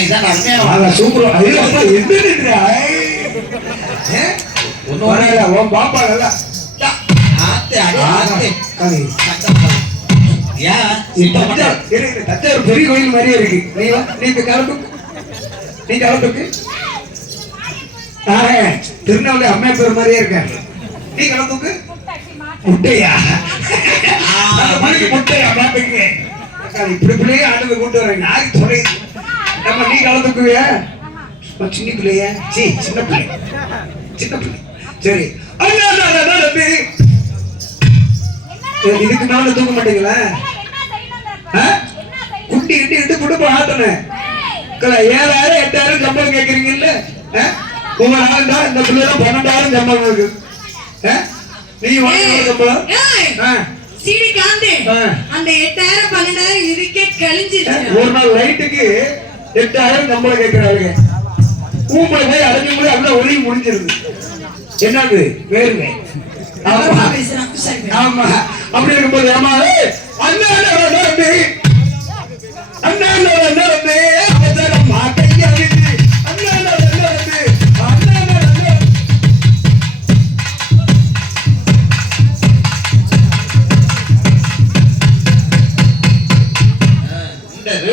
இதான் வாழ்க்கை சூப்பர் வரல உன் பாப்பா நல்லா. பெரிய கோயில் மாதிரியே இருக்கு. நீ வா நீ ஆஹ் திருநெல்வேலி அம்மையா பேர் மாதிரியே இருக்கேன் நீ கிளம்புக்கு. முட்டையா? முட்டையா இப்படி இப்படியே ஆண்டது கொண்டு வரேன் யாருக்கு சொல்லுது நம்ம நீ கலந்துக்குவியா? சின்ன பிள்ளையா சி சின்ன பிள்ளை. சின்ன பிள்ளை. சரி. இதுக்கு மேல தூக்க மாட்டீங்களா? குட்டி கிட்டி இட்டு குடும்ப ஆட்டணும் ஏழாயிரம் எட்டாயிரம் சம்பளம் கேட்குறீங்கல்ல ஒவ்வொரு தான் இந்த பிள்ளைலாம் பன்னெண்டாயிரம் சம்பளம் இருக்கு? நீ வாங்க சம்பளம். சீடி காந்து. அந்த எட்டாயிரம் பன்னெண்டாயிரம் இதுக்கே கழிஞ்சிருச்சு. ஒரு நாள் லைட்டுக்கு எட்டாயிரம் சம்பளம் கேட்கிறாங்க ஊம்பளை போய் அடைஞ்சு போய் அப்படியே ஒளி முடிஞ்சிருது என்னது? வேறுங்க. ஆமா. ஆமா. அப்படி இருக்கும்போது ஏமா. அண்ணா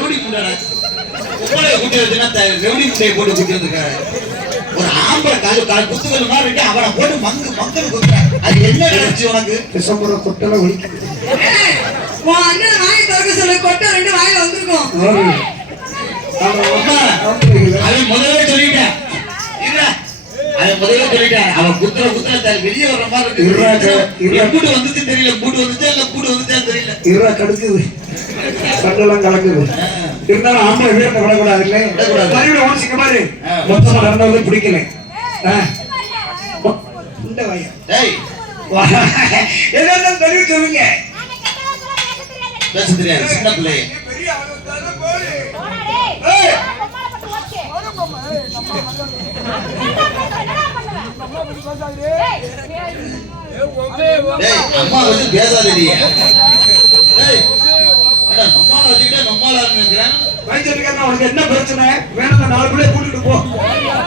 ரெவடி முண்டடா உங்களை குட்டி ரெவடி முண்டையை போட்டு குட்டி வந்துருக்காரு ஒரு ஆம்பளை காலு கால் குத்துக்கள் மாதிரி இருக்கு அவனை போட்டு மங்கு மங்கல் குத்துறாரு அது என்ன நினைச்சு உனக்கு? டிசம்பர் கொட்டல ஒழிக்குது ஏய், உன் அண்ணன் வாயை திறக்க சொல்லு கொட்டை ரெண்டு வாயில வந்திருக்கும். அவன் முதல்ல சொல்லிட்டேன். இல்ல அவன் முதல்ல சொல்லிட்டேன். அவன் குத்துற குத்துற வெளியே வர்ற மாதிரி இருக்கு. கூட்டு வந்துச்சு தெரியல கூட்டு வந்துச்சா இல்ல கூட்டு வந்துச்சான்னு தெரியல. இருடா கடுக்குது. கண்ணெல்லாம் கலக்குது. இருந்தாலும் ஆம்பளை வீரத்தை விடக்கூடாது. இல்லை. மறுபடியும் ஓடிச்சுக்க மாதிரி. மொத்தமா நடந்தவங்க பிடிக்கல. ஆ. இந்த வயம் டேய் என்னென்ன தெரிவி சொல்லுங்க? பேச தெரியாது சின்ன பிள்ளைய ஏய், டேய் அம்மா வந்து பேசாதடி. வயசுக்காரன் உனக்கு என்ன பிரச்சனை? வேணும் அந்த நாலு பிள்ளைய கூட்டிட்டு போ.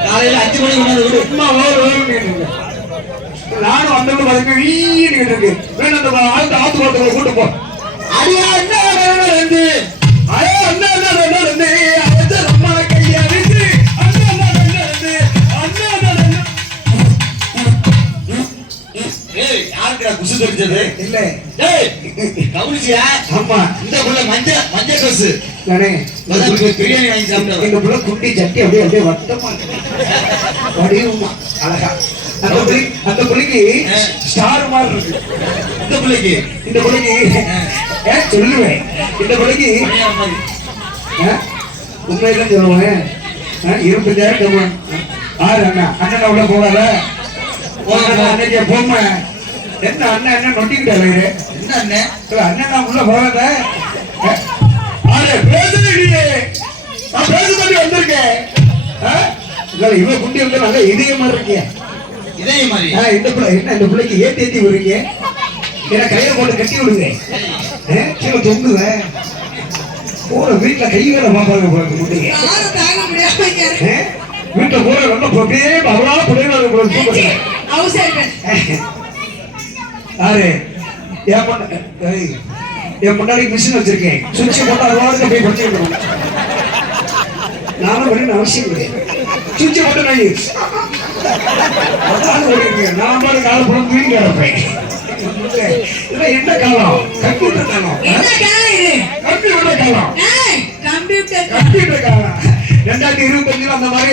காலையில அஞ்சு மணிக்கு விடு சும்மா நானும் வந்தவங்க பாருங்க வீடு இருக்கு. வேணும் அந்த ஆழ்ந்த ஆத்து குளத்துக்குள்ள கூட்டு போ. அடியா என்ன வந்து அடே அண்ணா அண்ணா அண்ணே அவத்த அம்மா கையா யாருக்குடா குசு தெரிஞ்சது? இல்ல. டேய் கவனிச்சியா? ஆமா. இந்த புள்ள மஞ்ச மஞ்ச ட்ரெஸ் பிரியாணி வாங்கி புள்ள குண்டி சட்டி அப்படியே அப்படியே வட்டமா இருக்கு. வடிவமா அழகா. அந்த புள்ளி அந்த புள்ளிக்கு ஸ்டார் மாதிரி இருக்கு. இந்த பிள்ளைக்கு? இந்த புள்ளிக்கு சொல்லுவேன். இந்த புள்ளிக்கு உண்மையெல்லாம் சொல்லுவேன். இருபத்தஞ்சாயிரம் சொல்லுவேன் ஆறு அண்ணா. அண்ணன் போகாத போகாத அன்னைக்கு போமா என்ன அண்ணன் என்ன நொட்டிக்கிட்டாரு என்ன அண்ணே அண்ணன் நான் உள்ள நீயே. நான் பேச பண்ணி வந்திருக்கேன். இவன் குண்டி வந்து நல்லா இதயமா இருக்கேன் இதே மாதிரி. ஆ, இந்த பிள்ளை என்ன இந்த பிள்ளைக்கு ஏத்தி ஏத்தி வருவீங்க என்ன கையில போட்டு கட்டி விடுங்க. கீழே தொங்குவேன் போற வீட்டுல கை வேலை பாப்பாங்க இருக்கு. வீட்டுல போற நல்லா அப்படியே அவளால அவசரம் யாரு? என் பொண்ணு? என் முன்னாடி மிஷின் வச்சிருக்கேன். சுவிட்ச் போட்டு அது போய் படிச்சுக்கிட்டு நானும் வரணும் அவசியம் கிடையாது சுவிட்ச் போட்டு நான் நான் பாரு கால படம் தூங்கி கிடப்பேன். இல்ல. என்ன காலம்? கம்ப்யூட்டர் காலம். கம்ப்யூட்டர் காலம் ஏய், கம்ப்யூட்டர் கம்ப்யூட்டர் காலம். ரெண்டாயிரத்தி இருபத்தஞ்சுல அந்த மாதிரி